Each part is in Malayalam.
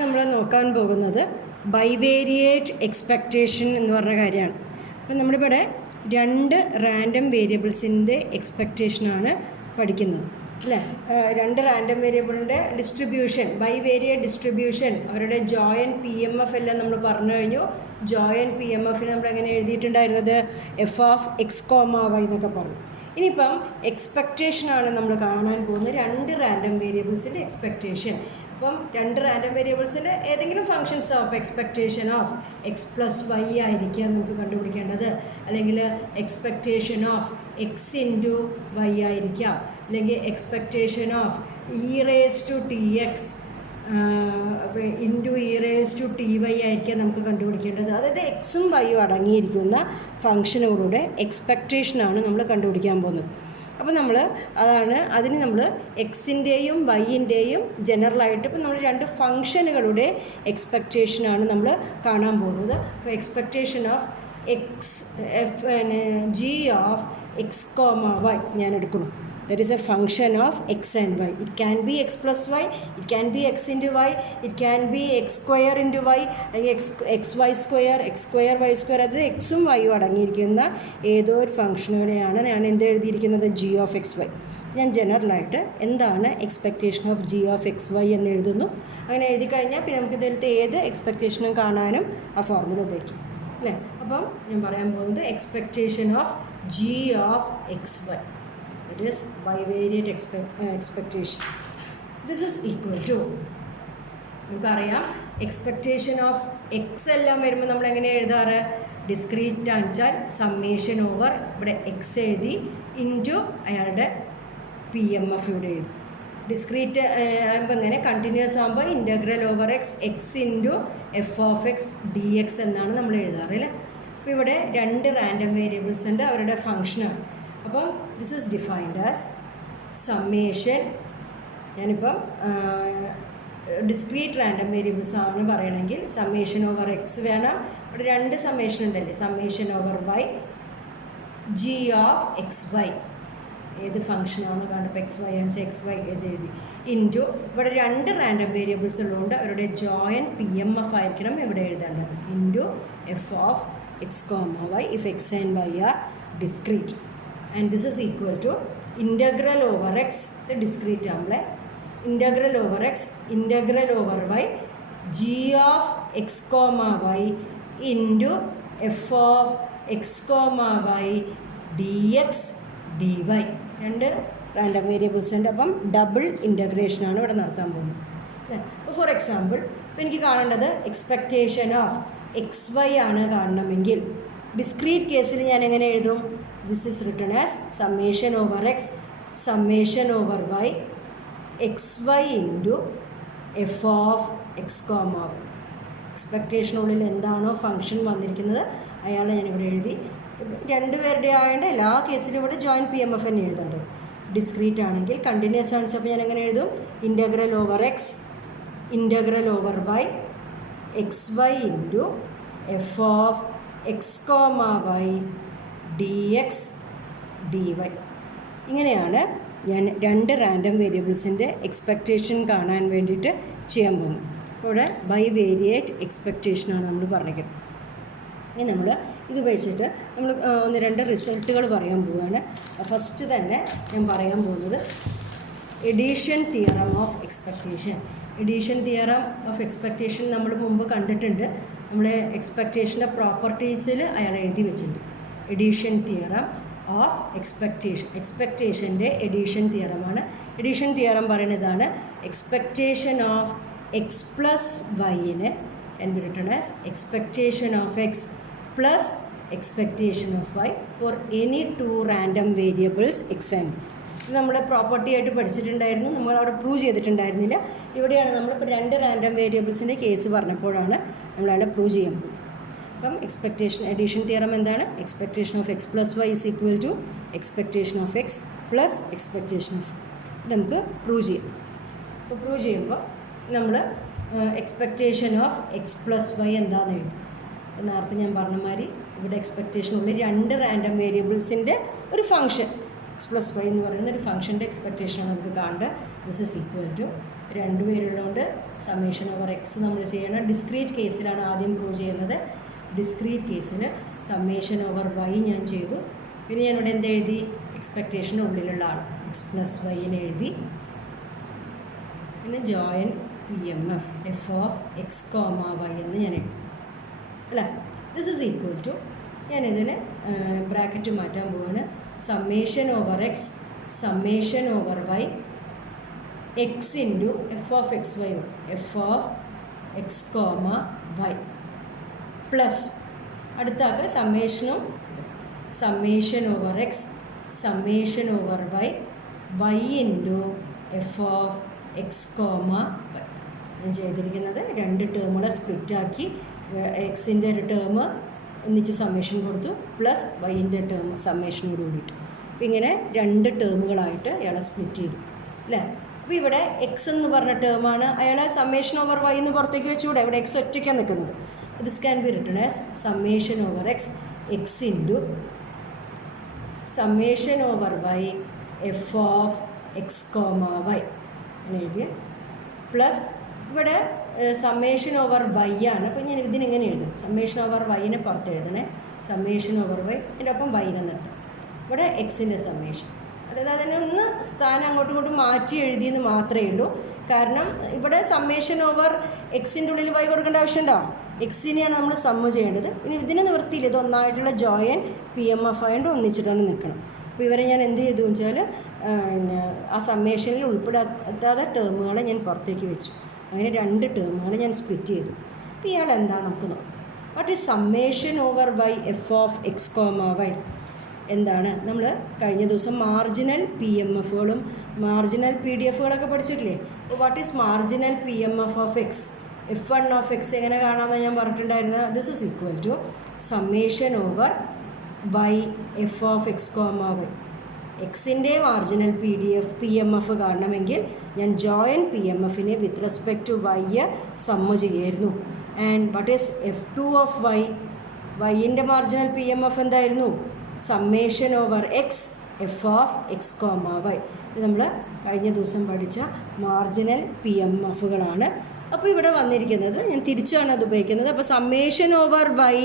നമ്മൾ നോക്കാൻ പോകുന്നത് ബൈവേരിയേറ്റ് എക്സ്പെക്റ്റേഷൻ എന്ന് പറഞ്ഞ കാര്യമാണ്. അപ്പം നമ്മളിവിടെ രണ്ട് റാൻഡം വേരിയബിൾസിൻ്റെ എക്സ്പെക്റ്റേഷനാണ് പഠിക്കുന്നത് അല്ലേ. രണ്ട് റാൻഡം വേരിയബിളിൻ്റെ ഡിസ്ട്രിബ്യൂഷൻ, ബൈവേരിയേറ്റ് ഡിസ്ട്രിബ്യൂഷൻ, അവരുടെ ജോയിൻ പി എം എഫ് എല്ലാം നമ്മൾ പറഞ്ഞു കഴിഞ്ഞു. ജോയിൻ പി എം എഫിന് നമ്മൾ എങ്ങനെ എഴുതിയിട്ടുണ്ടായിരുന്നത്? F of x comma y എന്നൊക്കെ പറഞ്ഞു. ഇനിയിപ്പം എക്സ്പെക്റ്റേഷനാണ് നമ്മൾ കാണാൻ പോകുന്നത്, രണ്ട് റാൻഡം വേരിയബിൾസിൻ്റെ എക്സ്പെക്റ്റേഷൻ. അപ്പം രണ്ട് റാൻഡം വേരിയബിൾസിൽ ഏതെങ്കിലും functions of expectation of x plus y ആയിരിക്കാം നമുക്ക് കണ്ടുപിടിക്കേണ്ടത്, അല്ലെങ്കിൽ expectation of x into y ആയിരിക്കാം, അല്ലെങ്കിൽ expectation of e raise to t x into e raise to t y ആയിരിക്കാം നമുക്ക് കണ്ടുപിടിക്കേണ്ടത്. അതായത് എക്സും വൈയും അടങ്ങിയിരിക്കുന്ന ഫങ്ഷനുകളുടെ എക്സ്പെക്റ്റേഷനാണ് നമ്മൾ കണ്ടുപിടിക്കാൻ പോകുന്നത്. അപ്പോൾ അതിന് നമ്മൾ എക്സിൻ്റെയും വൈൻ്റെയും ജനറലായിട്ട് ഇപ്പം നമ്മൾ രണ്ട് ഫങ്ഷനുകളുടെ എക്സ്പെക്റ്റേഷനാണ് നമ്മൾ കാണാൻ പോകുന്നത്. അപ്പോൾ expectation of g of x comma y ഞാൻ എടുക്കണം. That is a function of x and y. It can be x plus y, it can be x into y, it can be x square into y, xy square, x square, y square. അത് എക്സും വൈയും അടങ്ങിയിരിക്കുന്ന ഏതോ ഒരു ഫംഗ്ഷനുകളെയാണ് ഞാൻ എന്ത് എഴുതിയിരിക്കുന്നത്? G of x y. ഞാൻ ജനറലായിട്ട് എന്താണ് expectation of g of x y എന്ന് എഴുതുന്നു. അങ്ങനെ എഴുതി കഴിഞ്ഞാൽ പിന്നെ നമുക്ക് ഇതിലത്തെ ഏത് എക്സ്പെക്റ്റേഷനും കാണാനും ആ ഫോർമുല ഉപയോഗിക്കും അല്ലേ. അപ്പം ഞാൻ പറയാൻ പോകുന്നത് expectation of g of x y. It is bivariate expectation. This is equal to, നമുക്കറിയാം എക്സ്പെക്റ്റേഷൻ ഓഫ് എക്സ് എല്ലാം വരുമ്പോൾ നമ്മൾ എങ്ങനെ എഴുതാറ്? ഡിസ്ക്രീറ്റ് ആണെച്ചാൽ സമ്മേഷൻ ഓവർ ഇവിടെ എക്സ് എഴുതി ഇൻറ്റു അയാളുടെ പി എം എഫ് ഇവിടെ എഴുതും. ഡിസ്ക്രീറ്റ് ആകുമ്പോൾ ഇങ്ങനെ കണ്ടിന്യൂസ് ആകുമ്പോൾ integral over x x into f of x d x എന്നാണ് നമ്മൾ എഴുതാറ് അല്ലേ. അപ്പോൾ ഇവിടെ രണ്ട് റാൻഡം വേരിയബിൾസ് ഉണ്ട്, അവരുടെ ഫങ്ഷനാണ്. അപ്പം this is defined as summation. ഞാനിപ്പം ഡിസ്ക്രീറ്റ് റാൻഡം വേരിയബിൾസ് ആണ് പറയണമെങ്കിൽ സമ്മേഷൻ ഓവർ എക്സ് വേണം. ഇവിടെ രണ്ട് സമ്മേഷൻ ഉണ്ടല്ലേ, summation over y g of x y, ഏത് ഫംഗ്ഷനാണോ കണ്ടപ്പോൾ x y and x y എഴുതി ഇൻറ്റു ഇവിടെ രണ്ട് റാൻഡം വേരിയബിൾസ് ഉള്ളതുകൊണ്ട് അവരുടെ ജോയിൻ പി എം എഫ് ആയിരിക്കണം ഇവിടെ എഴുതേണ്ടത്, into f of x comma y if x and y are discrete. And this is equal to integral over x, the discrete term, integral over x, integral over y, g of x comma y into f of x comma y dx dy. രണ്ട് റാൻഡം വേരിയബിൾസ് ഉണ്ട്. അപ്പം ഡബിൾ ഇൻ്റഗ്രേഷനാണ് ഇവിടെ നടത്താൻ പോകുന്നത് അല്ലേ. അപ്പോൾ ഫോർ എക്സാമ്പിൾ ഇപ്പോൾ എനിക്ക് കാണേണ്ടത് എക്സ്പെക്റ്റേഷൻ ഓഫ് എക്സ് വൈ ആണ് കാണണമെങ്കിൽ ഡിസ്ക്രീറ്റ് കേസിൽ ഞാൻ എങ്ങനെ എഴുതും? This is written as summation over x summation over y x y into f of x comma y. എക്സ്പെക്റ്റേഷനുള്ളിൽ എന്താണോ ഫംഗ്ഷൻ വന്നിരിക്കുന്നത് അയാളെ ഞാനിവിടെ എഴുതി. രണ്ടുപേരുടെ ആയതുകൊണ്ട് എല്ലാ കേസിലും ഇവിടെ ജോയിൻ പി എം എഫ് തന്നെ എഴുതേണ്ടത്. ഡിസ്ക്രീറ്റ് ആണെങ്കിൽ കണ്ടിന്യൂസ് ആണ്, അപ്പോൾ ഞാൻ എങ്ങനെ എഴുതും? Integral over x integral over y x y into f of x comma y d x d y. ഇങ്ങനെയാണ് ഞാൻ രണ്ട് റാൻഡം വേരിയബിൾസിൻ്റെ എക്സ്പെക്റ്റേഷൻ കാണാൻ വേണ്ടിയിട്ട് ചെയ്യാൻ പോകുന്നത്. അപ്പോൾ ഇവിടെ ബൈവേരിയേറ്റ് എക്സ്പെക്റ്റേഷനാണ് നമ്മൾ പറഞ്ഞിരിക്കുന്നത്. ഇനി നമ്മൾ ഇത് ഉപയോഗിച്ചിട്ട് നമ്മൾ ഒന്ന് രണ്ട് റിസൾട്ടുകൾ പറയാൻ പോവുകയാണ്. ഫസ്റ്റ് തന്നെ ഞാൻ പറയാൻ പോകുന്നത് addition theorem of expectation. Addition theorem of expectation നമ്മൾ മുമ്പ് കണ്ടിട്ടുണ്ട്. നമ്മൾ എക്സ്പെക്റ്റേഷൻ്റെ പ്രോപ്പർട്ടീസിൽ അയാൾ എഴുതി വെച്ചിട്ടുണ്ട്. എഡീഷൻ തിയറം ഓഫ് എക്സ്പെക്റ്റേഷൻ, എക്സ്പെക്റ്റേഷൻ്റെ എഡീഷൻ തിയറമാണ്. എഡീഷൻ തിയറം പറയുന്നതാണ് എക്സ്പെക്റ്റേഷൻ ഓഫ് എക്സ് പ്ലസ് വൈന് can be written as expectation of x plus expectation of y for any two random variables x and y. ഇത് നമ്മൾ പ്രോപ്പർട്ടി ആയിട്ട് പഠിച്ചിട്ടുണ്ടായിരുന്നു, നമ്മൾ അവിടെ പ്രൂവ് ചെയ്തിട്ടുണ്ടായിരുന്നില്ല. ഇവിടെയാണ് നമ്മളിപ്പോൾ രണ്ട് റാൻഡം വേരിയബിൾസിൻ്റെ കേസ് പറഞ്ഞപ്പോഴാണ് നമ്മളവിടെ പ്രൂവ് ചെയ്യാൻ പോകുന്നത്. അപ്പം എക്സ്പെക്റ്റേഷൻ എഡീഷൻ തിയറം എന്താണ്? Expectation of x plus y is equal to expectation of x plus expectation of. ഇത് നമുക്ക് പ്രൂവ് ചെയ്യാം. അപ്പോൾ പ്രൂവ് ചെയ്യുമ്പോൾ നമ്മൾ expectation of x plus y എന്താണെന്ന് എഴുതും. നേരത്തെ ഞാൻ പറഞ്ഞ മാതിരി ഇവിടെ എക്സ്പെക്റ്റേഷനുള്ള രണ്ട് റാൻഡം വേരിയബിൾസിൻ്റെ ഒരു ഫംഗ്ഷൻ എക്സ് പ്ലസ് വൈ എന്ന് പറയുന്ന ഒരു ഫംഗ്ഷൻ്റെ എക്സ്പെക്റ്റേഷനാണ് നമുക്ക് കാണേണ്ടത്. ദിസ് ഈസ് ഈക്വൽ ടു രണ്ടുപേരുള്ളതുകൊണ്ട് സമ്മേഷൻ ഓവർ എക്സ് നമ്മൾ ചെയ്യണം. ഡിസ്ക്രീറ്റ് കേസിലാണ് ആദ്യം പ്രൂവ് ചെയ്യുന്നത്. ഡിസ്ക്രീറ്റ് കേസിൽ സമ്മേഷൻ ഓവർ വൈ ഞാൻ ചെയ്തു. പിന്നെ ഞാനിവിടെ എന്തെഴുതി? എക്സ്പെക്റ്റേഷൻ്റെ ഉള്ളിലുള്ള ആൾ എക്സ് പ്ലസ് വൈനെ എഴുതി. പിന്നെ joint P M F f of x comma y എന്ന് ഞാൻ എഴുതി അല്ല. ദിസ് ഈസ് ഈക്വൽ ടു, ഞാനിതിന് ബ്രാക്കറ്റ് മാറ്റാൻ പോവാണ്. Summation over x summation over y x into f of x y f of x comma y plus അടുത്താക്ക് summation over x summation over y y into f of x comma y. ഞാൻ ചെയ്തിരിക്കുന്നത് രണ്ട് ടേമുകളെ സ്പ്ലിറ്റാക്കി എക്സിൻ്റെ ഒരു ടേം ഒന്നിച്ച് സമ്മേഷൻ കൊടുത്തു പ്ലസ് വൈൻ്റെ ടേം സമ്മേഷനോട് കൂടിയിട്ട്. അപ്പോൾ ഇങ്ങനെ രണ്ട് ടേമുകളായിട്ട് അയാളെ സ്പ്ലിറ്റ് ചെയ്തു അല്ലേ. അപ്പോൾ ഇവിടെ എക്സ് എന്ന് പറഞ്ഞ ടേമാണ്, അയാളെ സമ്മേഷൻ ഓവർ വൈ എന്ന് പുറത്തേക്ക് വെച്ചുകൂടെ? ഇവിടെ എക്സ് ഒറ്റയ്ക്കാണ് നിൽക്കുന്നത്. This can be written as summation over x x into summation over y f of x comma y എന്ന് എഴുതിയ പ്ലസ് ഇവിടെ സമ്മേഷൻ ഓവർ വൈ ആണ്. അപ്പോൾ ഞാൻ ഇതിനെങ്ങനെ എഴുതും? സമ്മേഷൻ ഓവർ വൈനെ പുറത്ത് എഴുതണേ. സമ്മേഷൻ ഓവർ വൈ എൻ്റെ ഒപ്പം വൈനെ നിർത്താം. ഇവിടെ എക്സിൻ്റെ സമ്മേഷൻ, അതായത് അതിനൊന്ന് സ്ഥാനം അങ്ങോട്ടും ഇങ്ങോട്ടും മാറ്റി എഴുതിയെന്ന് മാത്രമേ ഉള്ളൂ. കാരണം ഇവിടെ സമ്മേഷൻ ഓവർ എക്സിൻ്റെ ഉള്ളിൽ വൈ കൊടുക്കേണ്ട ആവശ്യമുണ്ടോ? എക്സിനെയാണ് നമ്മൾ സമ്മ് ചെയ്യേണ്ടത്. ഇനി ഇതിന് നിവൃത്തിയില്ല, ഇത് ഒന്നായിട്ടുള്ള ജോയിൻ പി എം എഫ് ആയതുകൊണ്ട് ഒന്നിച്ചിട്ടാണ് നിൽക്കണം. അപ്പോൾ ഇവരെ ഞാൻ എന്ത് ചെയ്തു വെച്ചാൽ ആ സമ്മേഷനിൽ ഉൾപ്പെടാത്ത ടേമുകളെ ഞാൻ പുറത്തേക്ക് വെച്ചു. അങ്ങനെ രണ്ട് ടേമുകൾ ഞാൻ സ്പ്ലിറ്റ് ചെയ്തു. അപ്പോൾ ഇയാൾ എന്താ നമുക്ക് നോക്കാം. What is summation over y f of x comma y എന്താണ്? നമ്മൾ കഴിഞ്ഞ ദിവസം മാർജിനൽ പി എം എഫുകളും മാർജിനൽ പി ഡി എഫുകളൊക്കെ പഠിച്ചിട്ടില്ലേ? അപ്പോൾ what is marginal P M F of x f one of x എങ്ങനെ കാണാമെന്ന് ഞാൻ പറഞ്ഞിട്ടുണ്ടായിരുന്നത്. This is equal to summation over y f of x comma y. എക്സിൻ്റെ മാർജിനൽ പി എം എഫ് കാണണമെങ്കിൽ ഞാൻ ജോയിൻ പി എം എഫിനെ with respect to Y sum ചെയ്യായിരുന്നു. And what is f two of y? വൈൻ്റെ മാർജിനൽ പി എം എഫ് എന്തായിരുന്നു? Summation over x f of x comma y. ഇത് നമ്മൾ കഴിഞ്ഞ ദിവസം പഠിച്ച മാർജിനൽ പി എം എഫുകളാണ്. അപ്പോൾ ഇവിടെ വന്നിരിക്കുന്നത് ഞാൻ തിരിച്ചാണ് അത് ഉപയോഗിക്കുന്നത്. അപ്പോൾ summation over y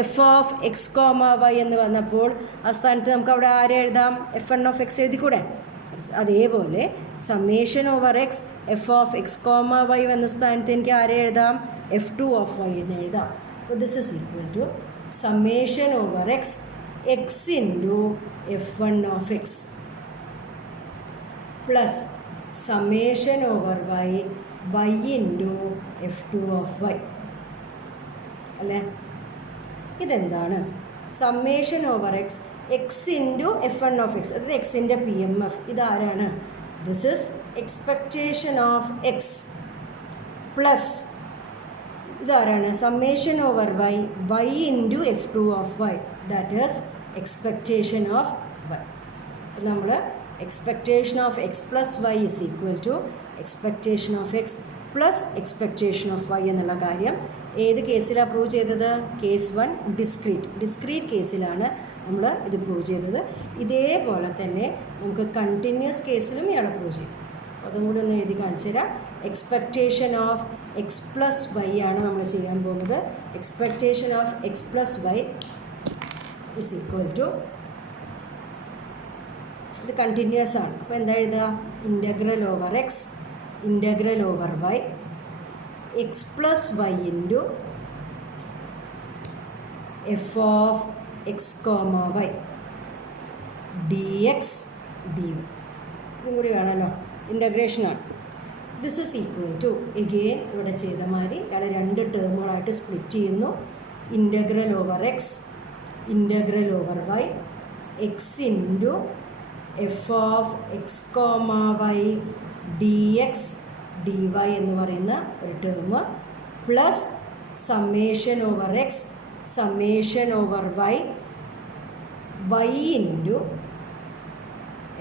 f of x comma y എന്ന് വന്നപ്പോൾ ആ സ്ഥാനത്ത് നമുക്ക് അവിടെ ആരെ എഴുതാം? എഫ് എൺ ഓഫ് എക്സ് എഴുതിക്കൂടെ? അതേപോലെ summation over x f of x comma y എന്ന സ്ഥാനത്ത് എനിക്ക് ആരെ എഴുതാം? എഫ് ടു ഓഫ് വൈ എന്ന് എഴുതാം. അപ്പോൾ this is equal to summation over x x into f one of x plus summation over y y into f two of y അല്ലേ. ഇതെന്താണ്? Summation over x x into f one of x, അതായത് എക്സിൻ്റെ പി എം എഫ്. ഇതാരാണ്? This is expectation of x plus ഇതാരാണ്? Summation over y y into f two of y, that is expectation of y. നമ്മൾ expectation of x plus y is equal to expectation of x plus expectation of y എന്നുള്ള കാര്യം ഏത് കേസിലാണ് പ്രൂവ് ചെയ്തത്? കേസ് 1 ഡിസ്ക്രീറ്റ് കേസിലാണ് നമ്മൾ ഇത് പ്രൂവ് ചെയ്തത്. ഇതേപോലെ തന്നെ നമുക്ക് കണ്ടിന്യൂസ് കേസിലും ഇയാളെ പ്രൂവ് ചെയ്യും. അതും കൂടി ഒന്ന് എഴുതി കാണിച്ചു തരാം. Expectation of x plus y ആണ് നമ്മൾ ചെയ്യാൻ പോകുന്നത്. Expectation of x plus y is equal to, ഇത് കണ്ടിന്യൂസ് ആണ്. അപ്പോൾ എന്താ എഴുതുക? Integral over x integral over y x plus y into f of x comma y d x d y. ഇതും കൂടി വേണമല്ലോ, ഇൻ്റഗ്രേഷനാണ്. This is equal to again ഇവിടെ ചെയ്ത മാതിരി ഇയാളെ രണ്ട് ടേമുകളായിട്ട് സ്പ്ലിറ്റ് ചെയ്യുന്നു. Integral over x integral over y x into f of x comma y d x d y എന്ന് പറയുന്ന ഒരു term plus summation over x summation over y y into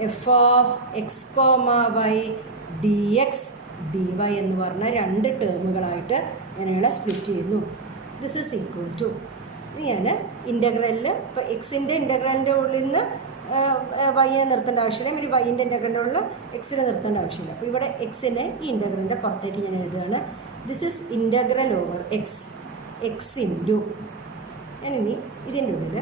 f of x comma y d x d y എന്ന് പറഞ്ഞ രണ്ട് ടേമുകളായിട്ട് ഞാനയാളെ സ്പ്ലിറ്റ് ചെയ്യുന്നു. ദിസ് ഈസ് ഈക്വൽ ടു, ഇത് ഞാൻ ഇൻ്റഗ്രലിൽ ഇപ്പോൾ എക്സിൻ്റെ ഇൻ്റഗ്രലിൻ്റെ ഉള്ളിൽ നിന്ന് വൈനെ നിർത്തേണ്ട ആവശ്യമില്ല, ഇനി വൈൻ്റെ ഇൻ്റഗ്രലിലുള്ള എക്സിനെ നിർത്തേണ്ട ആവശ്യമില്ല. അപ്പോൾ ഇവിടെ എക്സിനെ ഈ ഇൻ്റഗ്രലിൻ്റെ പുറത്തേക്ക് ഞാൻ എഴുതുകയാണ്. This is integral over x into, ഞാനിനി ഇതിൻ്റെ ഉള്ളിൽ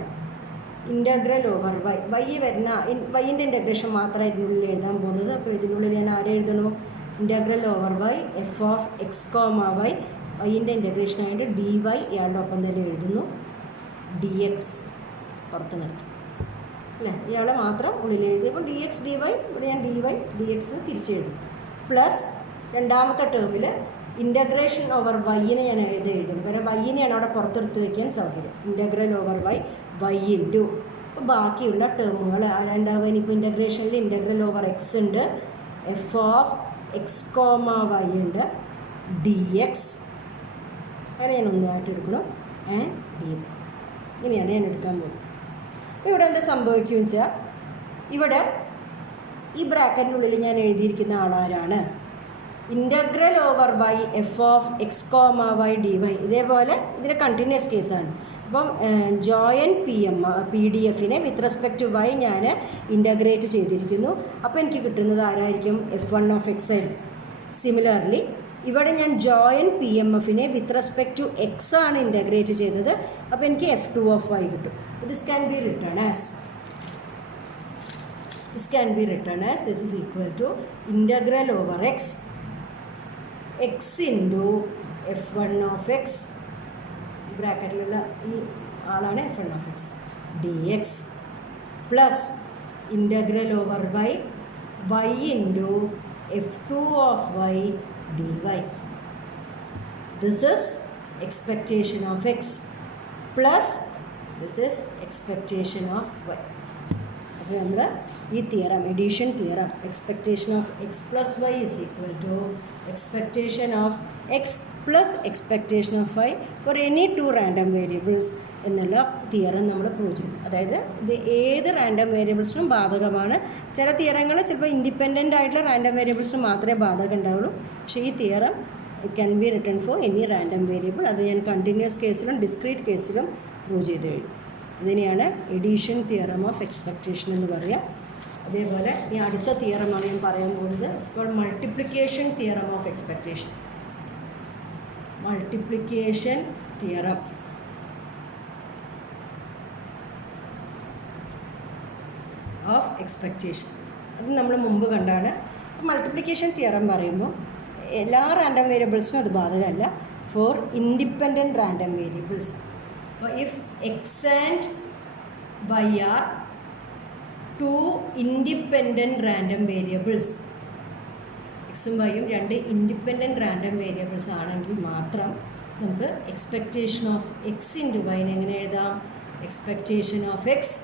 ഇൻ്റഗ്രൽ ഓവർ വൈ വരുന്ന വൈൻ്റെ ഇൻ്റഗ്രേഷൻ മാത്രമേ ഇതിനുള്ളിൽ എഴുതാൻ പോകുന്നത്. അപ്പോൾ ഇതിനുള്ളിൽ ഞാൻ ആരെ എഴുതണു? Integral over y f of x comma y, വൈൻ്റെ ഇൻ്റഗ്രേഷനായിട്ട് ഡി വൈ ഇയാളുടെ ഒപ്പം തന്നെ എഴുതുന്നു, ഡി എക്സ് പുറത്ത് നിർത്തും അല്ലേ, ഇയാളെ മാത്രം ഉള്ളിൽ എഴുതിയപ്പോൾ ഡി എക്സ് ഡി വൈ, ഇവിടെ ഞാൻ ഡി വൈ ഡി എക്സിന് തിരിച്ചെഴുതും. പ്ലസ് രണ്ടാമത്തെ ടേമിൽ ഇൻ്റഗ്രേഷൻ ഓവർ വൈനെ ഞാൻ എഴുതുന്നു, കാരണം വൈനെയാണ് അവിടെ പുറത്തെടുത്ത് വയ്ക്കാൻ സൗകര്യം. ഇൻ്റഗ്രൽ ഓവർ വൈ ഇൻറ്റു, അപ്പോൾ ബാക്കിയുള്ള ടേമുകൾ ആരാണ്ടാവുക? ഇനിയിപ്പോൾ ഇൻ്റഗ്രേഷനിൽ ഇൻ്റഗ്രൽ ഓവർ എക്സ് ഉണ്ട്, f of x comma y ഉണ്ട്, ഡി എക്സ്, അങ്ങനെ ഞാൻ ഒന്നായിട്ട് എടുക്കണം, ഡി വൈ, ഇങ്ങനെയാണ് ഞാൻ എടുക്കാൻ പോകുന്നത്. അപ്പോൾ ഇവിടെ എന്താ സംഭവിക്കുമെന്ന് വെച്ചാൽ, ഇവിടെ ഈ ബ്രാക്കറ്റിനുള്ളിൽ ഞാൻ എഴുതിയിരിക്കുന്ന ആളാരാണ്? Integral over y f of x comma y d y. ഇതേപോലെ ഇതിൻ്റെ കണ്ടിന്യൂസ് കേസാണ്. അപ്പം ജോയിൻ പി ഡി എഫിനെ വിത്ത് റെസ്പെക്റ്റ് ടു വൈ ഞാൻ ഇൻ്റഗ്രേറ്റ് ചെയ്തിരിക്കുന്നു. അപ്പോൾ എനിക്ക് കിട്ടുന്നത് ആരായിരിക്കും? F1 ഓഫ് എക്സ് ആയിരിക്കും. സിമിലർലി ഇവിടെ ഞാൻ ജോയിൻ പി എം എഫിനെ വിത്ത് റെസ്പെക്റ്റ് ടു എക്സ് ആണ് ഇൻ്റഗ്രേറ്റ് ചെയ്തത്. അപ്പോൾ എനിക്ക് F2 ഓഫ് വൈ കിട്ടും. This can be written as this is equal to integral over x into F1 of x, ഈ ബ്രാക്കറ്റിലുള്ള ഈ ആളാണ് F1 of x, d x plus integral over y into F2 of y dy. This is expectation of x plus this is expectation of y. അപ്പോൾ നമ്മൾ ഈ theorem, addition theorem, expectation of x plus y is equal to expectation of x plus expectation of y for any two random variables എന്നുള്ള തിയറം നമ്മൾ പ്രൂവ് ചെയ്തു. അതായത് ഇത് ഏത് റാൻഡം വേരിയബിൾസിനും ബാധകമാണ്. ചില തിയറങ്ങൾ ചിലപ്പോൾ ഇൻഡിപെൻഡൻ്റ് ആയിട്ടുള്ള റാൻഡം വേരിയബിൾസിന് മാത്രമേ ബാധകം ഉണ്ടാവുള്ളൂ. പക്ഷേ ഈ theorem can be return for any random variable. അത് ഞാൻ കണ്ടിന്യൂസ് കേസിലും ഡിസ്ക്രീറ്റ് കേസിലും പ്രൂവ് ചെയ്ത് കഴിഞ്ഞു. ഇതിനെയാണ് എഡിഷൻ തിയറം ഓഫ് എക്സ്പെക്റ്റേഷൻ എന്ന് പറയുക. അതേപോലെ ഈ അടുത്ത തിയറമാണ് ഞാൻ പറയാൻ പോകുന്നത്. It's called multiplication theorem of expectation. Multiplication theorem of expectation, അത് നമ്മൾ മുമ്പ് കണ്ടാണ്. മൾട്ടിപ്ലിക്കേഷൻ തിയറം പറയുമ്പോൾ എല്ലാ റാൻഡം വേരിയബിൾസിനും അത് ബാധകമല്ല, ഫോർ ഇൻഡിപെൻഡൻറ്റ് റാൻഡം വേരിയബിൾസ്. അപ്പോൾ if x and y are two independent random variables, എക്സും വൈയും രണ്ട് ഇൻഡിപെൻഡൻറ്റ് റാൻഡം വേരിയബിൾസ് ആണെങ്കിൽ മാത്രം നമുക്ക് എക്സ്പെക്റ്റേഷൻ ഓഫ് എക്സ് ഇൻറ്റു വൈനെ എങ്ങനെ എഴുതാം? Expectation of x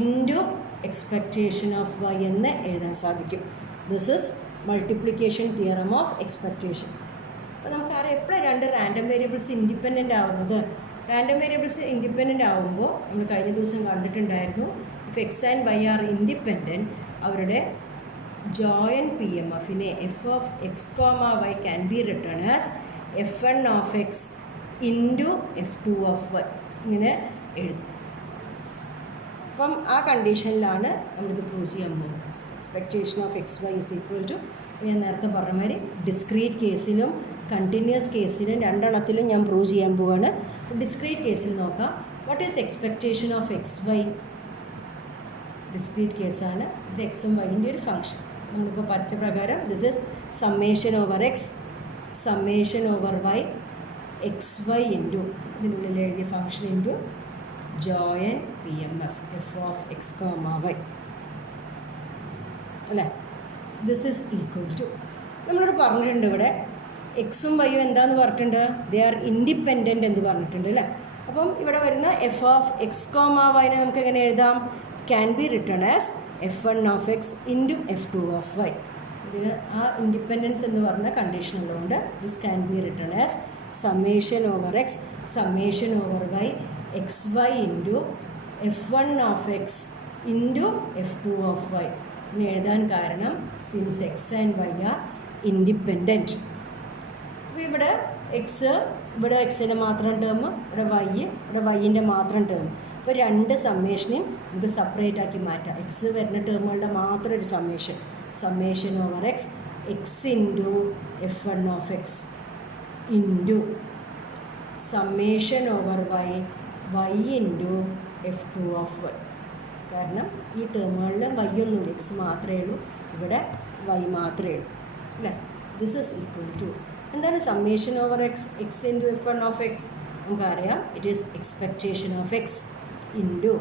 into expectation of y എന്ന് എഴുതാൻ സാധിക്കും. This is multiplication theorem of expectation. അപ്പോൾ നമുക്കറിയാം എപ്പോഴാണ് രണ്ട് റാൻഡം വേരിയബിൾസ് ഇൻഡിപെൻഡൻ്റ് ആവുന്നത്. റാൻഡം വേരിയബിൾസ് ഇൻഡിപെൻഡൻ്റ് ആവുമ്പോൾ നമ്മൾ കഴിഞ്ഞ ദിവസം കണ്ടിട്ടുണ്ടായിരുന്നു, if x and y are independent, അവരുടെ ജോയിൻ പി എം എഫിനെ f of x comma y can be written as F1 of x into F2 of y, ഇങ്ങനെ എഴുതും. അപ്പം ആ കണ്ടീഷനിലാണ് നമ്മളിത് പ്രൂവ് ചെയ്യാൻ പോകുന്നത്. Expectation of x y is equal to, ഞാൻ നേരത്തെ പറഞ്ഞ മാതിരി ഡിസ്ക്രീറ്റ് കേസിലും കണ്ടിന്യൂസ് കേസിലും രണ്ടെണ്ണത്തിലും ഞാൻ പ്രൂവ് ചെയ്യാൻ പോവുകയാണ്. ഡിസ്ക്രീറ്റ് കേസിൽ നോക്കാം. What is expectation of x y? Discrete കേസാണ്. ഇത് എക്സും വൈൻ്റെ ഒരു ഫംഗ്ഷൻ. നമ്മളിപ്പോൾ പഠിച്ച പ്രകാരം this is summation over x, summation over y, x y into ഇതിനുള്ളിൽ എഴുതിയ function into joint P M F f of x comma y അല്ലേ. ദിസ് ഈസ് ഈക്വൽ ടു, നമ്മളിവിടെ പറഞ്ഞിട്ടുണ്ട് ഇവിടെ എക്സും വൈയും എന്താണെന്ന് പറഞ്ഞിട്ടുണ്ട്? ദേ ആർ ഇൻഡിപെൻഡൻറ്റ് എന്ന് പറഞ്ഞിട്ടുണ്ട് അല്ലേ. അപ്പം ഇവിടെ വരുന്ന എഫ് ഓഫ് എക്സ് കോമ വൈനെ നമുക്ക് എങ്ങനെ എഴുതാം? Can be written as F1 of x into F2 of y. ഇതിന് ആ ഇൻഡിപെൻഡൻസ് എന്ന് പറഞ്ഞ കണ്ടീഷൻ ഉള്ളതുകൊണ്ട് this can be written as summation over x summation over y x y into F1 of x into F2 of y. ഇനി എഴുതാൻ കാരണം since x and y are independent. അപ്പോൾ ഇവിടെ എക്സ്, ഇവിടെ എക്സിൻ്റെ മാത്രം ടേം, ഇവിടെ വൈൻ്റെ മാത്രം ടേം. അപ്പോൾ രണ്ട് സമ്മേഷനെയും നമുക്ക് സെപ്പറേറ്റ് ആക്കി മാറ്റാം. എക്സ് വരുന്ന ടേമുകളുടെ മാത്രം ഒരു summation over x into F1 of x into summation over y into F2 of y. കാരണം ഈ ടേമുകളിൽ വൈ ഒന്നുമില്ല, എക്സ് മാത്രമേ ഉള്ളൂ, ഇവിടെ വൈ മാത്രമേ ഉള്ളൂ അല്ലേ. ദിസ് ഈസ് ഈക്വൽ ടു എന്താണ് summation over x into F1 of x നമുക്കറിയാം, it is expectation of x into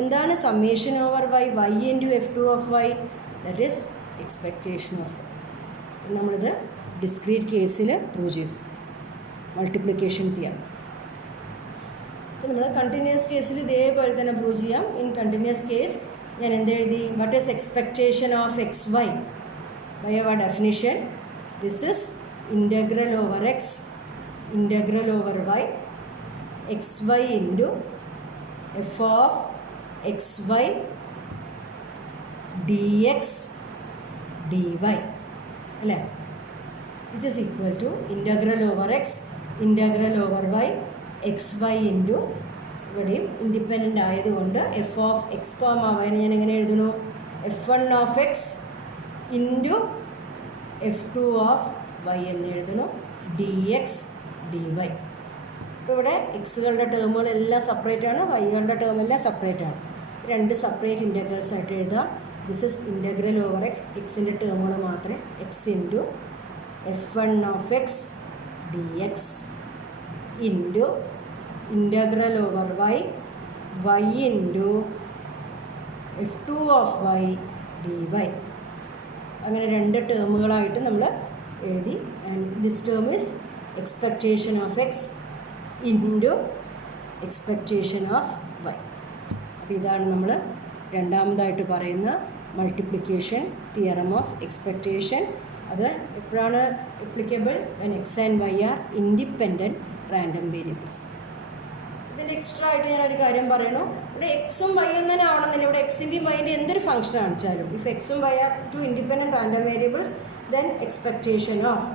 എന്താണ് summation over y into F2 of y, that is expectation of. നമ്മളിത് ഡിസ്ക്രീറ്റ് കേസിൽ പ്രൂവ് ചെയ്തു, മൾട്ടിപ്ലിക്കേഷൻ തിയറം. അപ്പോൾ നമ്മൾ കണ്ടിന്യൂസ് കേസിൽ ഇതേപോലെ തന്നെ പ്രൂവ് ചെയ്യാം. ഇൻ കണ്ടിന്യൂസ് കേസ് ഞാൻ എന്തെഴുതി, what is expectation of x y by our definition, this is integral over x integral over y x y into f of x y d x d y അല്ലേ, which is equal to integral over x integral over y x y into ഇവിടെയും ഇൻഡിപെൻഡൻ്റ് ആയതുകൊണ്ട് എഫ് ഓഫ് എക്സ് കോമ വൈനെ ഞാൻ എങ്ങനെ എഴുതുന്നു, F1 of x into F2 of y എന്ന് എഴുതുന്നു, ഡി എക്സ് ഡി വൈ. ഇപ്പോൾ ഇവിടെ എക്സുകളുടെ ടേമുകളെല്ലാം സെപ്പറേറ്റ് ആണ്, വൈകളുടെ ടേമെല്ലാം സെപ്പറേറ്റ് ആണ്. രണ്ട് സെപ്പറേറ്റ് ഇൻ്റഗ്രൽസ് ആയിട്ട് എഴുതാം. This is integral over x, എക്സിൻ്റെ ടേമുകൾ മാത്രമേ, x into F1 of x d x into integral over y into F2 of y d y. അങ്ങനെ രണ്ട് ടേമുകളായിട്ട് നമ്മൾ എഴുതി. And this term is expectation of x into expectation of y. അപ്പോൾ ഇതാണ് നമ്മൾ രണ്ടാമതായിട്ട് പറയുന്ന മൾട്ടിപ്ലിക്കേഷൻ തിയറം ഓഫ് എക്സ്പെക്റ്റേഷൻ. അത് എപ്പോഴാണ് applicable, when x and y are independent random variables. ഇതിൻ്റെ എക്സ്ട്രാ ആയിട്ട് ഞാനൊരു കാര്യം പറയണു, ഇവിടെ എക്സും വൈയും തന്നെ ആവണമെന്നില്ല, ഇവിടെ എക്സിൻ്റെയും വൈൻ്റെ എന്തൊരു ഫംഗ്ഷൻ കാണിച്ചാലും ഇഫ് എക്സും y are two independent random variables then expectation of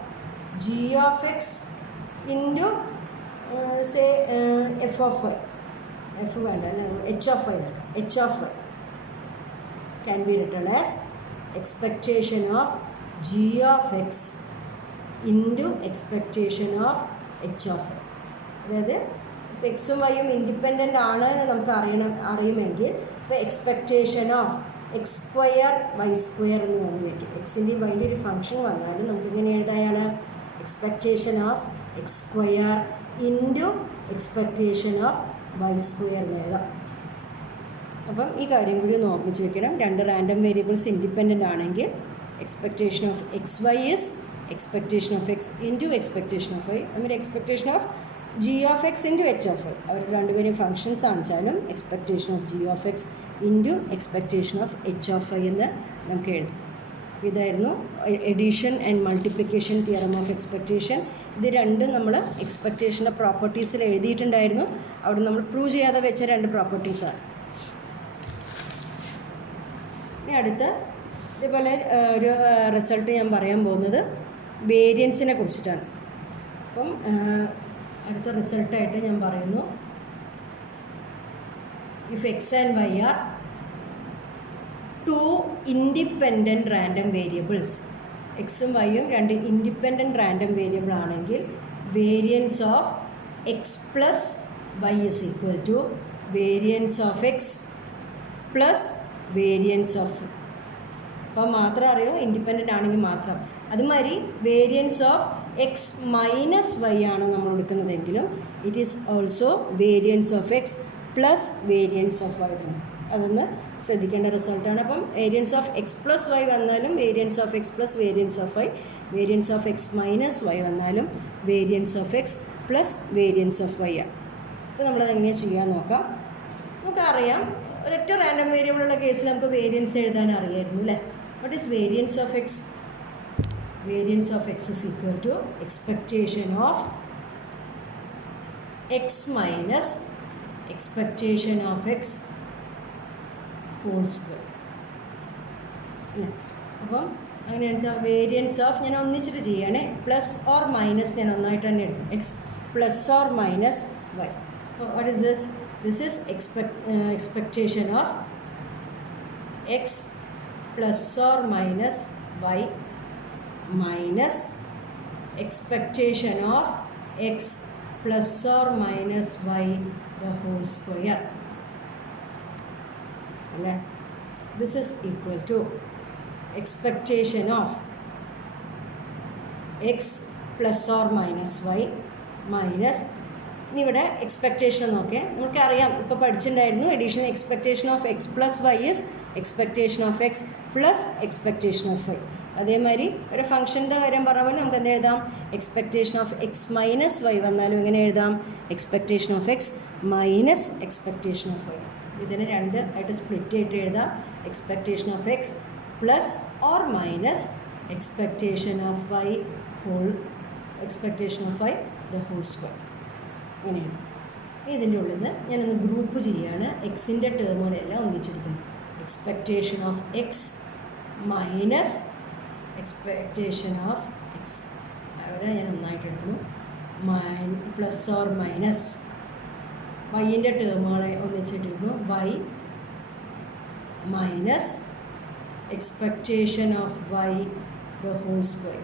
g of x into say f of y, f വേണ്ട അല്ലേ, എച്ച് ഓഫ് വൈ തന്നെ, h of y can be written as expectation of g of x into expectation of h of y. അതായത് ഇപ്പോൾ എക്സും വൈയും ഇൻഡിപെൻഡൻ്റ് ആണ് എന്ന് നമുക്ക് അറിയുമെങ്കിൽ ഇപ്പോൾ expectation of x square y square എന്ന് വന്നു വയ്ക്കും. എക്സിൻ്റെ വൈൻ്റെ ഒരു ഫംഗ്ഷൻ വന്നാലും നമുക്ക് ഇങ്ങനെ എഴുതായാണ് expectation of x square into expectation of y square എന്ന് എഴുതാം. അപ്പം ഈ കാര്യം കൂടി ഒന്ന് ഓർമ്മിച്ച് വെക്കണം. രണ്ട് റാൻഡം വേരിയബിൾസ് ഇൻഡിപെൻഡൻ്റ് ആണെങ്കിൽ expectation of x y is expectation of x into expectation of y. നമ്മുടെ expectation of g of x into h of y, അവർ രണ്ടുപേരും ഫംഗ്ഷൻസ് ആണെച്ചാലും expectation of g of x into expectation of h of y എന്ന് നമുക്ക് എഴുതാം. ഇതായിരുന്നു addition and multiplication theorem of expectation. ഇത് രണ്ടും നമ്മൾ എക്സ്പെക്റ്റേഷൻ്റെ പ്രോപ്പർട്ടീസിൽ എഴുതിയിട്ടുണ്ടായിരുന്നു. അവിടെ നമ്മൾ പ്രൂവ് ചെയ്യാതെ വെച്ച രണ്ട് പ്രോപ്പർട്ടീസാണ്. ഇനി അടുത്ത ഇതേപോലെ ഒരു റിസൾട്ട് ഞാൻ പറയാൻ പോകുന്നത് വേരിയൻസിനെ കുറിച്ചിട്ടാണ്. അപ്പം അടുത്ത റിസൾട്ടായിട്ട് ഞാൻ പറയുന്നു, if x and y are two independent random variables, എക്സും വൈയും രണ്ട് ഇൻഡിപെൻഡൻറ്റ് റാൻഡം വേരിയബിൾ ആണെങ്കിൽ variance of x plus y is equal to variance of x plus variance of. അപ്പോൾ മാത്രം അറിയോ, ഇൻഡിപെൻഡൻ്റ് ആണെങ്കിൽ മാത്രം. അതുമാതിരി variance of x minus y ആണ് നമ്മൾ എടുക്കുന്നതെങ്കിലും it is also variance of x plus variance of y തന്നെ. അതൊന്ന് ശ്രദ്ധിക്കേണ്ട റിസൾട്ടാണ്. അപ്പം variance of x plus y വന്നാലും variance of x plus variance of y, variance of x minus y വന്നാലും variance of x plus variance of y ആണ്. അപ്പോൾ നമ്മളതെങ്ങനെയാണ് ചെയ്യാൻ നോക്കാം. നമുക്കറിയാം ഒരൊറ്റ റാൻഡം വേരിയബിളുള്ള കേസിൽ നമുക്ക് വേരിയൻസ് എഴുതാൻ അറിയായിരുന്നു അല്ലേ. What is variance of x? Variance of x is equal to expectation of x minus expectation of x whole square. അപ്പം അങ്ങനെയാണെന്ന് വെച്ചാൽ വേരിയൻസ് ഓഫ് ഞാൻ ഒന്നിച്ചിട്ട് ചെയ്യണേ, പ്ലസ് ഓർ മൈനസ് ഞാൻ ഒന്നായിട്ട് തന്നെ എടുക്കും, x plus or minus y. What is this? This is expectation of x plus or minus y minus expectation of x plus or minus y the whole square. This is equal to expectation of x plus or minus y minus, ഇനി ഇവിടെ എക്സ്പെക്റ്റേഷൻ നോക്കേ, നമുക്കറിയാം ഇപ്പോൾ പഠിച്ചിട്ടുണ്ടായിരുന്നു additional expectation of x plus y is expectation of x plus expectation of y. അതേമാതിരി ഒരു ഫംഗ്ഷൻ്റെ കാര്യം പറഞ്ഞ പോലെ നമുക്ക് എന്ത് എഴുതാം, expectation of x minus y വന്നാലും എങ്ങനെ എഴുതാം, expectation of x minus expectation of y. ഇതിനെ രണ്ട് ആയിട്ട് സ്പ്ലിറ്റ് ചെയ്തിട്ട് എഴുതാം, expectation of x plus or minus expectation of y whole expectation of y the whole square. അങ്ങനെ എഴുതും. ഇതിൻ്റെ ഉള്ളിൽ നിന്ന് ഞാനൊന്ന് ഗ്രൂപ്പ് ചെയ്യുകയാണ്, എക്സിൻ്റെ ടേമുകളെല്ലാം ഒന്നിച്ചെടുക്കുന്നു. Expectation of x minus expectation of x, അവരെ ഞാൻ ഒന്നായിട്ട് എടുക്കുന്നു. പ്ലസ് ഓർ മൈനസ് വൈൻ്റെ ടേമുകളെ ഒന്നിച്ചിട്ടിരുന്നു, y minus expectation of y the whole square.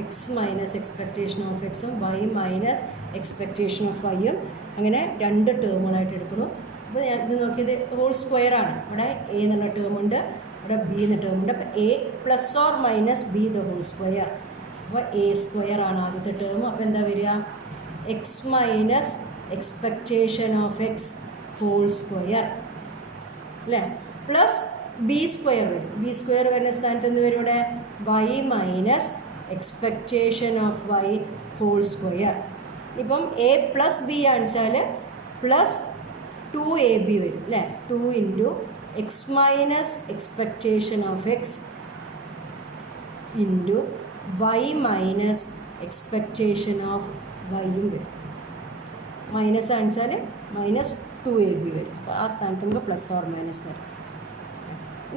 X minus expectation of എക്സും വൈ മൈനസ് എക്സ്പെക്റ്റേഷൻ ഓഫ് വൈയും അങ്ങനെ രണ്ട് ടേമുകളായിട്ട് എടുക്കുന്നു. അപ്പോൾ ഞാൻ ഇത് നോക്കിയത് ഹോൾ സ്ക്വയറാണ്. ഇവിടെ എ എന്നുള്ള ടേമുണ്ട്, ഇവിടെ ബി എന്ന ടേമുണ്ട്. അപ്പോൾ a plus or minus b the whole square. അപ്പോൾ എ സ്ക്വയർ ആണ് ആദ്യത്തെ ടേം. അപ്പോൾ എന്താ വരിക, x minus expectation of x whole square അല്ലേ, പ്ലസ് ബി സ്ക്വയർ വരും. ബി സ്ക്വയർ വരുന്ന സ്ഥാനത്ത് എന്ത് വരും, ഇവിടെ y minus expectation of y whole square. ഇപ്പം എ പ്ലസ് ബി ആണെച്ചാൽ പ്ലസ് 2ab വരും അല്ലേ, 2 into x minus expectation of x into y minus expectation of വൈയും വരും. മൈനസ് ആണെച്ചാൽ മൈനസ് 2ab വരും. അപ്പോൾ ആ സ്ഥാനത്ത് നമുക്ക് പ്ലസ് ഓർ മൈനസ് തരും.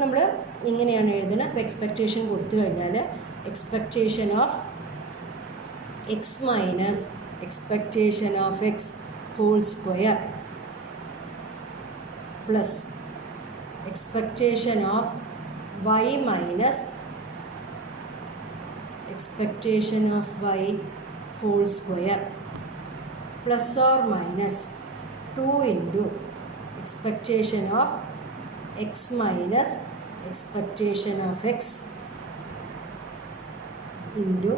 നമ്മൾ ഇങ്ങനെയാണ് എഴുതുന്നത്. അപ്പോൾ എക്സ്പെക്റ്റേഷൻ കൊടുത്തു കഴിഞ്ഞാൽ expectation of x minus expectation of x whole square plus expectation of y minus expectation of y whole square plus or minus 2 into expectation of x minus expectation of x into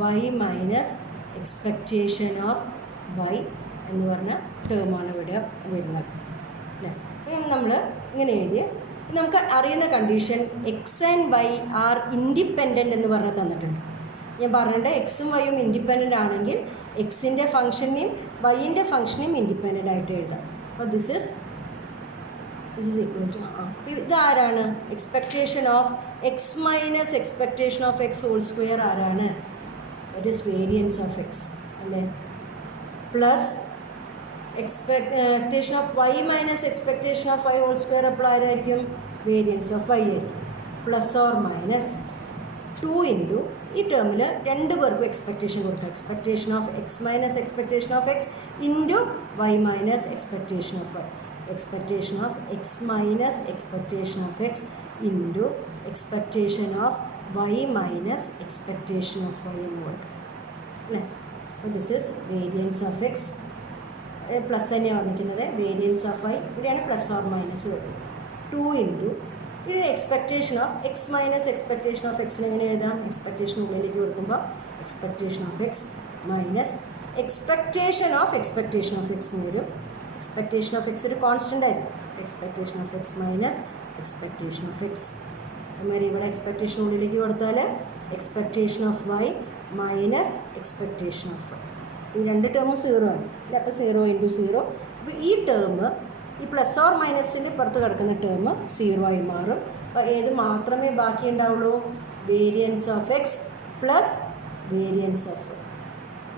y minus expectation of y എന്ന് പറഞ്ഞ ടേമാണ് ഇവിടെ വരുന്നത് അല്ലേ. നമ്മൾ ഇങ്ങനെ എഴുതിയ നമുക്ക് അറിയുന്ന condition x and y are independent എന്ന് പറഞ്ഞ് തന്നിട്ടുണ്ട്. ഞാൻ പറഞ്ഞിട്ട് എക്സും വൈയും ഇൻഡിപെൻഡൻ്റ് ആണെങ്കിൽ എക്സിൻ്റെ ഫംഗ്ഷനെയും വൈൻ്റെ ഫംഗ്ഷനെയും ഇൻഡിപെൻഡൻ്റ് ആയിട്ട് എഴുതാം. അപ്പോൾ ദിസ് ഈസ് ഈക്വൽ ടു ഇതാരാണ്, expectation of x minus expectation of x whole square ആരാണ്, that is variance of x അല്ലേ, plus expectation of y minus expectation of y whole square അപ്പോൾ ആരായിരിക്കും, വേരിയൻസ് ഓഫ് വൈ ആയിരിക്കും. പ്ലസ് ഓർ മൈനസ് 2 ഇൻറ്റു ഈ ടേമിൽ രണ്ട് പേർക്കും എക്സ്പെക്റ്റേഷൻ കൊടുത്തു, expectation of x minus expectation of x into y minus expectation of y, expectation of x minus expectation of x into expectation of y minus expectation of y എന്ന് കൊടുക്കും അല്ലേ. അപ്പോൾ this is variance of x plus തന്നെയാണ് വന്നിരിക്കുന്നത്, വേരിയൻസ് ഓഫ് വൈ ഇവിടെയാണ് പ്ലസ് ഓർ മൈനസ് വരുന്നത്. 2 ഇൻറ്റു ഇത് expectation of x minus expectation of എക്സിന് എങ്ങനെ എഴുതാം, എക്സ്പെക്റ്റേഷൻ ഉള്ളിലേക്ക് കൊടുക്കുമ്പോൾ expectation of x minus expectation of expectation of x എന്ന് വരും. എക്സ്പെക്റ്റേഷൻ ഓഫ് എക്സ് ഒരു കോൺസ്റ്റൻ്റ് ആയിരിക്കും, expectation of x minus expectation of x. അതുമാതിരി ഇവിടെ എക്സ്പെക്റ്റേഷൻ ഉള്ളിലേക്ക് കൊടുത്താൽ expectation of y minus expectation of y. ഈ രണ്ട് ടേമും 0 ആണ് അല്ലേ, അപ്പോൾ 0 ഇൻറ്റു 0. അപ്പോൾ ഈ ടേം ഈ പ്ലസ് ഓർ മൈനസിൻ്റെ പുറത്ത് കിടക്കുന്ന ടേം 0 ആയി മാറും. അപ്പോൾ ഏത് മാത്രമേ ബാക്കി ഉണ്ടാവുള്ളൂ, variance of x plus variance of y.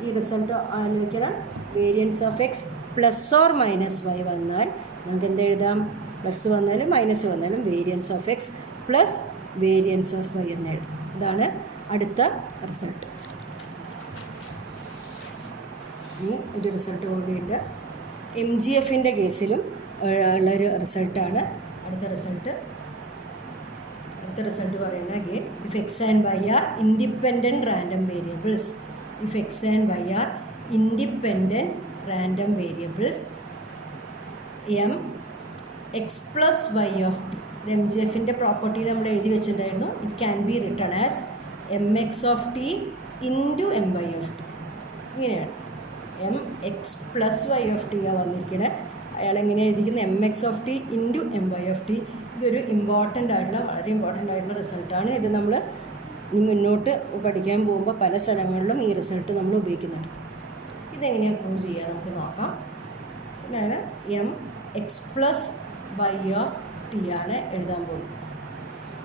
ഈ റിസൾട്ട് ആലോചിക്കണം, variance of x plus or minus y വന്നാൽ നമുക്ക് എന്ത് എഴുതാം, പ്ലസ് വന്നാലും മൈനസ് വന്നാലും variance of x plus variance of y എന്ന് എഴുതാം. ഇതാണ് അടുത്ത റിസൾട്ട്. ഇനി ഒരു റിസൾട്ട് കൂടിയുണ്ട്. എം ജി എഫിൻ്റെ കേസിലും ഉള്ളൊരു റിസൾട്ടാണ് അടുത്ത റിസൾട്ട് പറയുന്നത്. Again if x and y are independent random variables, if x and y are independent random variables M x plus y of t, ഇത് എം ജി എഫിൻ്റെ പ്രോപ്പർട്ടിയിൽ നമ്മൾ എഴുതി വെച്ചിട്ടുണ്ടായിരുന്നു. It can be written as M x of t into M y of t. ഇങ്ങനെയാണ് M x plus y of t ആണ് വന്നിരിക്കുന്നത്. അയാൾ എങ്ങനെ എഴുതിക്കുന്നത്? M x of t into M y of T. ഇതൊരു വളരെ ഇമ്പോർട്ടൻ്റ് ആയിട്ടുള്ള റിസൾട്ടാണ്. ഇത് നമ്മൾ മുന്നോട്ട് പഠിക്കാൻ പോകുമ്പോൾ പല സ്ഥലങ്ങളിലും ഈ റിസൾട്ട് നമ്മൾ ഉപയോഗിക്കുന്നുണ്ട്. ഇതെങ്ങനെയാണ് പ്രൂവ് ചെയ്യുക നമുക്ക് നോക്കാം. ഇതാണ് M x plus y of t ആണ് എഴുതാൻ പോകുന്നത്.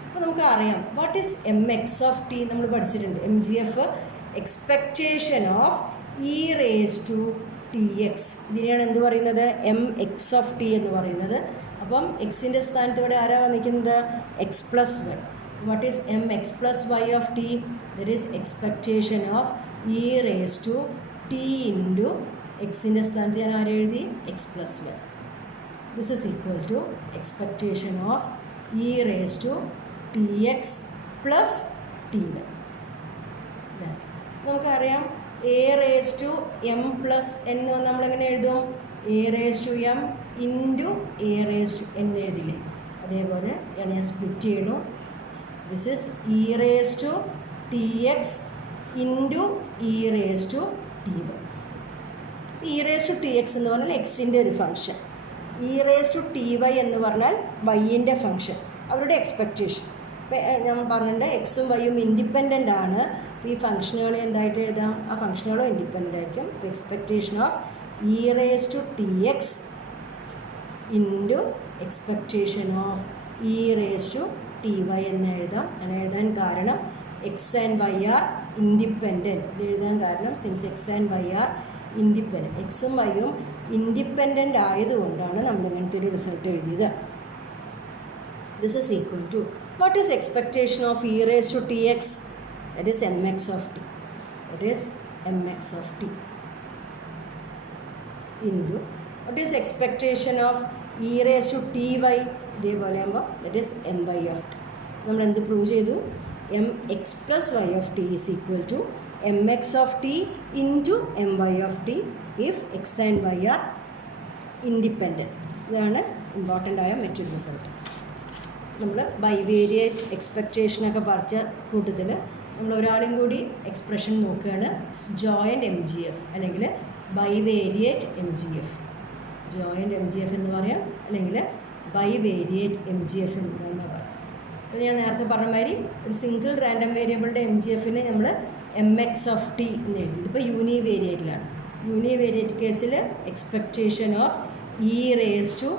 അപ്പോൾ നമുക്ക് അറിയാം what is M x of t നമ്മൾ പഠിച്ചിട്ടുണ്ട്. M G F expectation of e raise to t x, ഇതിനെയാണ് എന്ത് പറയുന്നത്? എം എക്സ് ഓഫ് ടി എന്ന് പറയുന്നത്. അപ്പം എക്സിൻ്റെ സ്ഥാനത്ത് ഇവിടെ ആരാ വന്നിരിക്കുന്നത്? X plus y. What is M x plus y of t? That is expectation of e raise to t into എക്സിൻ്റെ സ്ഥാനത്ത് ഞാൻ ആരെഴുതി? X plus y. This is equal to expectation of e raise to t x plus t y. നമുക്കറിയാം a raise to m plus എന്ന് നമ്മളെങ്ങനെ എഴുതും? A raise to m into a raise to എന്ന് എഴുതില്ലേ? അതേപോലെ ഞാൻ സ്പ്ലിറ്റ് ചെയ്യണു. This is E raise to t x into e raise to t y. E raise to t x എന്ന് പറഞ്ഞാൽ എക്സിൻ്റെ ഒരു function, e raise to t y എന്ന് പറഞ്ഞാൽ വൈൻ്റെ ഫംഗ്ഷൻ, അവരുടെ എക്സ്പെക്റ്റേഷൻ. ഇപ്പോൾ ഞാൻ പറഞ്ഞിട്ടുണ്ട് എക്സും വൈയും ഇൻഡിപെൻഡൻ്റ് ആണ്. അപ്പോൾ ഈ ഫംഗ്ഷനുകൾ എന്തായിട്ട് എഴുതാം? ആ ഫംഗ്ഷനുകളും ഇൻഡിപെൻഡൻ്റ് ആയിരിക്കും. ഇപ്പോൾ expectation of e raise to t x into expectation of e raise to t y എന്ന് എഴുതാം. അങ്ങനെ എഴുതാൻ കാരണം x and y are independent. ഇത് എഴുതാൻ കാരണം since x and y are independent, എക്സും വൈയും ഇൻഡിപെൻഡൻ്റ് ആയതുകൊണ്ടാണ് നമ്മൾ ഇങ്ങനത്തെ ഒരു റിസൾട്ട് എഴുതിയത്. This is equal to what is expectation of e raise to t x? That is mx of t. That is mx of t into what is expectation of e raised to ty? ഇതേപോലെ ആകുമ്പോൾ that is my of t. നമ്മൾ എന്ത് പ്രൂവ് ചെയ്തു? mx plus y of t is equal to mx of t into my of t if x and y are independent. ഇതാണ് ഇമ്പോർട്ടൻ്റ് ആയ മറ്റൊരു റിസൾട്ട്. നമ്മൾ ബൈവേരിയേറ്റ് എക്സ്പെക്റ്റേഷനൊക്കെ പഠിച്ച കൂട്ടത്തിൽ നമ്മൾ ഒരാളും കൂടി എക്സ്പ്രഷൻ നോക്കുകയാണ്. ജോയിൻ്റ് എം ജി എഫ് അല്ലെങ്കിൽ bivariate M G F. Joint M G F എന്ന് പറയാം, അല്ലെങ്കിൽ ബൈവേരിയേറ്റ് എം ജി എഫ് എന്താണെന്ന് പറയാം. അത് ഞാൻ നേരത്തെ പറഞ്ഞ മാതിരി ഒരു സിംഗിൾ റാൻഡം വേരിയബിളിൻ്റെ എം ജി എഫിന് നമ്മൾ എം എക്സ് ഓഫ് ടി എന്ന് എഴുതി. ഇതിപ്പോൾ യൂണിവേരിയേറ്റിലാണ്. യൂണിവേരിയേറ്റ് കേസിൽ expectation of e raise to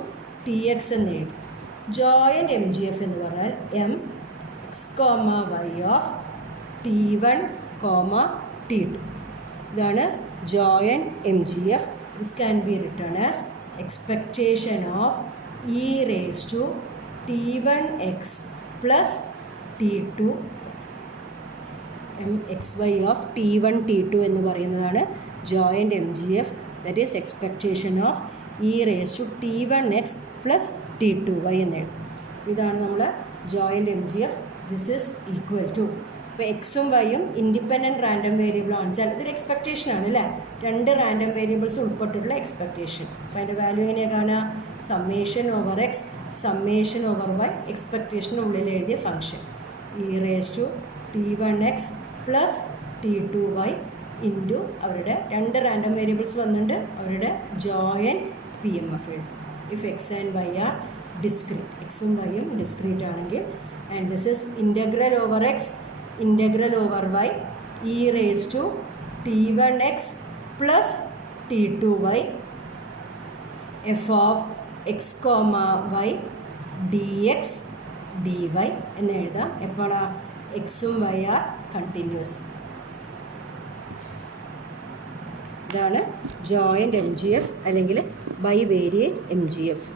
t x എന്ന് എഴുതി. ജോയിൻ്റ് എം ജി എഫ് എന്ന് പറഞ്ഞാൽ M x comma y of T1, T2. ഇതാണ് joint M G F. This can be written as expectation of e raise to T1 x plus T2 M x y of T1 T2 എന്ന് പറയുന്നതാണ് joint M G F. That is expectation of e raise to T1 x plus T2 y എന്ന് എഴുതും. ഇതാണ് നമ്മൾ joint M G F. This is equal to, ഇപ്പോൾ എക്സും വൈയും ഇൻഡിപെൻഡൻറ്റ് റാൻഡം വേരിയബിളാണ് വെച്ചാൽ ഇതൊരു എക്സ്പെക്റ്റേഷനാണ് അല്ലേ? രണ്ട് റാൻഡം വേരിയബിൾസ് ഉൾപ്പെട്ടിട്ടുള്ള എക്സ്പെക്റ്റേഷൻ. അപ്പോൾ അതിൻ്റെ വാല്യൂ എങ്ങനെയാണ് കാണുക? Summation over x summation over y, എക്സ്പെക്റ്റേഷനുള്ളിൽ എഴുതിയ function e raise to T1 x plus T2 y into അവരുടെ രണ്ട് റാൻഡം വേരിയബിൾസ് വന്നിട്ടുണ്ട്, അവരുടെ ജോയിൻ്റ് പി എം എഫ് എഴുതും. If x and y are discrete, എക്സും വൈയും ഡിസ്ക്രീറ്റ് ആണെങ്കിൽ, and this is integral over x integral over y e raised to T1 x plus T2 y f of x comma y dx dy എന്ന് എഴുതാം. എപ്പോഴാണ്? എക്സും വൈ ആർ കണ്ടിന്യൂസ്. ഇതാണ് ജോയിൻ്റ് എം ജി എഫ് അല്ലെങ്കിൽ ബൈവേരിയേറ്റ് എം ജി എഫ്.